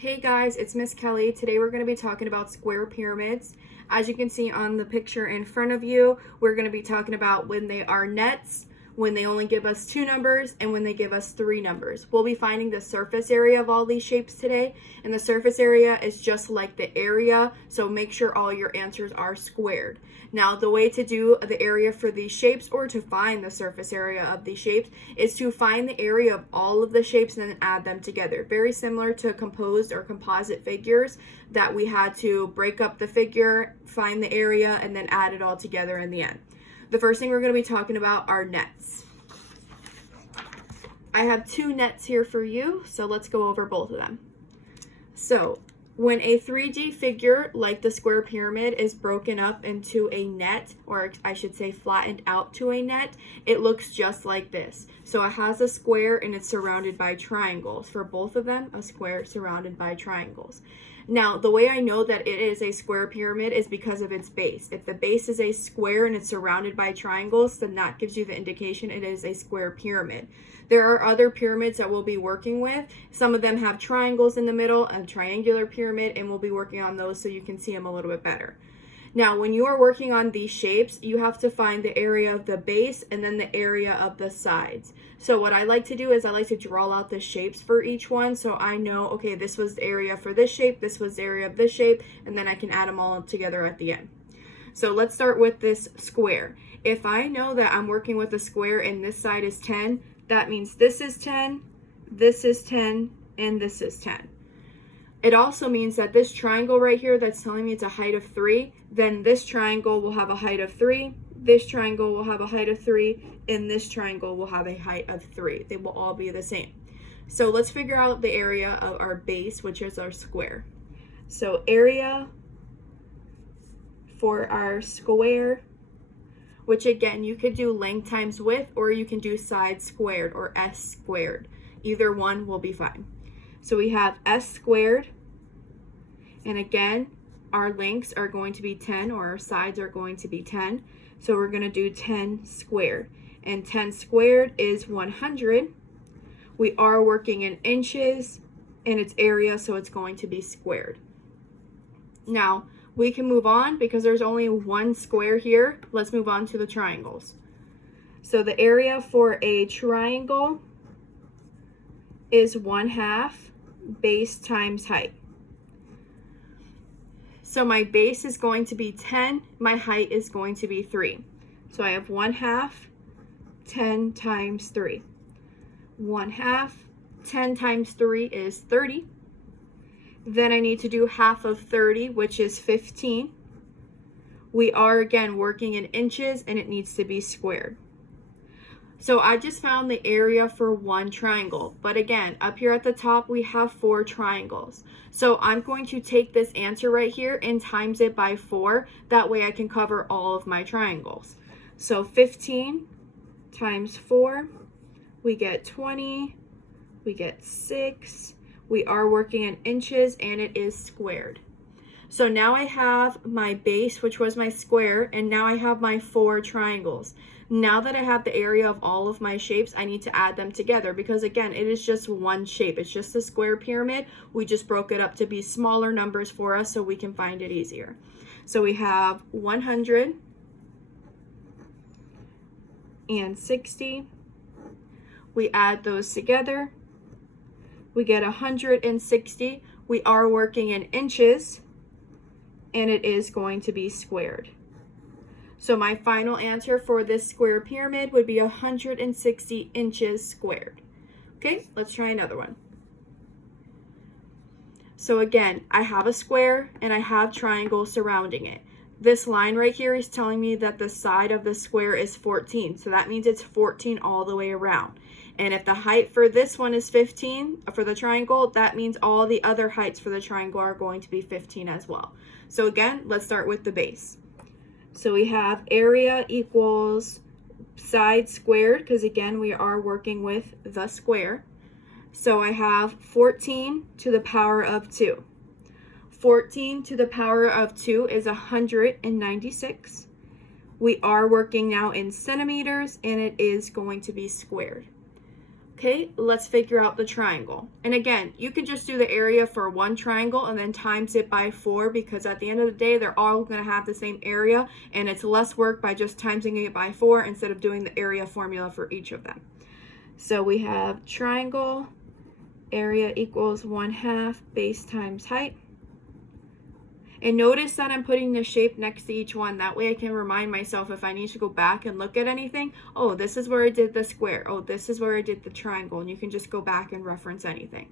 Hey guys, it's Miss Kelly. Today we're going to be talking about square pyramids. As you can see on the picture in front of you, we're going to be talking about when they are nets, when they only give us 2 numbers, and when they give us 3 numbers. We'll be finding the surface area of all these shapes today, and the surface area is just like the area, so make sure all your answers are squared. Now, the way to do the area for these shapes, or to find the surface area of these shapes, is to find the area of all of the shapes and then add them together. Very similar to composed or composite figures that we had to break up the figure, find the area, and then add it all together in the end. The first thing we're going to be talking about are nets. I have 2 nets here for you, so let's go over both of them. So, when a 3D figure like the square pyramid is broken up into a net, or I should say flattened out to a net, it looks just like this. So it has a square and it's surrounded by triangles. For both of them, a square surrounded by triangles. Now, the way I know that it is a square pyramid is because of its base. If the base is a square and it's surrounded by triangles, then that gives you the indication it is a square pyramid. There are other pyramids that we'll be working with. Some of them have triangles in the middle, a triangular pyramid, and we'll be working on those so you can see them a little bit better. Now, when you are working on these shapes, you have to find the area of the base and then the area of the sides. So what I like to do is I like to draw out the shapes for each one, so I know, okay, this was the area for this shape, this was the area of this shape, and then I can add them all together at the end. So let's start with this square. If I know that I'm working with a square and this side is 10, that means this is 10, this is 10, and this is 10. It also means that this triangle right here that's telling me it's a height of 3, then this triangle will have a height of 3, this triangle will have a height of 3, and this triangle will have a height of 3. They will all be the same. So let's figure out the area of our base, which is our square. So area for our square, which again, you could do length times width, or you can do side squared or s squared. Either one will be fine. So we have s squared, and again, our lengths are going to be 10, or our sides are going to be 10. So we're going to do 10 squared, and 10 squared is 100. We are working in inches, and it's area, so it's going to be squared. Now, we can move on because there's only one square here. Let's move on to the triangles. So the area for a triangle is 1/2 base times height. So my base is going to be 10, my height is going to be 3. So I have 1/2, 10 times 3. 1/2, 10 times 3 is 30. Then I need to do half of 30, which is 15. We are again working in inches and it needs to be squared. So I just found the area for one triangle, but again, up here at the top, we have 4 triangles. So I'm going to take this answer right here and times it by 4. That way I can cover all of my triangles. So 15 times 4, we get 20, we get 6. We are working in inches and it is squared. So now I have my base, which was my square, and now I have my 4 triangles. Now that I have the area of all of my shapes, I need to add them together because again, it is just one shape. It's just a square pyramid. We just broke it up to be smaller numbers for us so we can find it easier. So we have 100 and 60. We add those together. We get 160. We are working in inches, and it is going to be squared. So my final answer for this square pyramid would be 160 inches squared. Okay, let's try another one. So again, I have a square and I have triangles surrounding it. This line right here is telling me that the side of the square is 14. So that means it's 14 all the way around. And if the height for this one is 15 for the triangle, that means all the other heights for the triangle are going to be 15 as well. So again, let's start with the base. So we have area equals side squared, because again, we are working with the square. So I have 14 to the power of 2. 14 to the power of 2 is 196. We are working now in centimeters, and it is going to be squared. Okay, let's figure out the triangle. And again, you can just do the area for one triangle and then times it by 4, because at the end of the day, they're all going to have the same area, and it's less work by just timesing it by 4 instead of doing the area formula for each of them. So we have triangle, area equals 1/2 base times height. And notice that I'm putting the shape next to each one. That way I can remind myself if I need to go back and look at anything. Oh, this is where I did the square. Oh, this is where I did the triangle. And you can just go back and reference anything.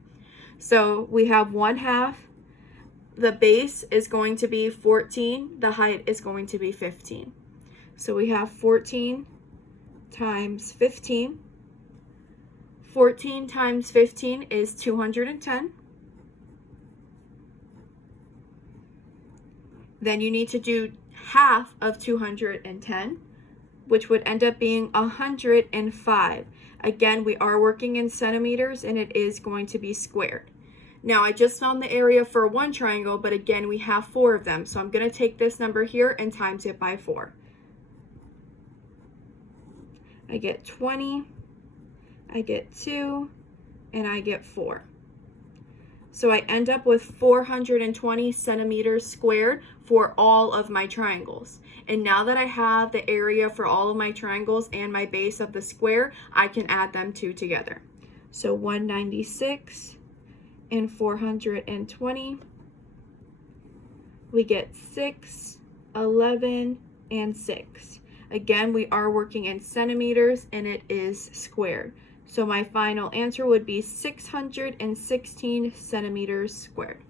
So we have 1/2. The base is going to be 14. The height is going to be 15. So we have 14 times 15. 14 times 15 is 210. Then you need to do half of 210, which would end up being 105. Again, we are working in centimeters, and it is going to be squared. Now, I just found the area for one triangle, but again, we have 4 of them. So I'm going to take this number here and times it by 4. I get 20, I get 2, and I get 4. So I end up with 420 centimeters squared for all of my triangles. And now that I have the area for all of my triangles and my base of the square, I can add them two together. So 196 and 420, we get 6, 11, and 6. Again, we are working in centimeters, and it is squared. So my final answer would be 616 centimeters squared.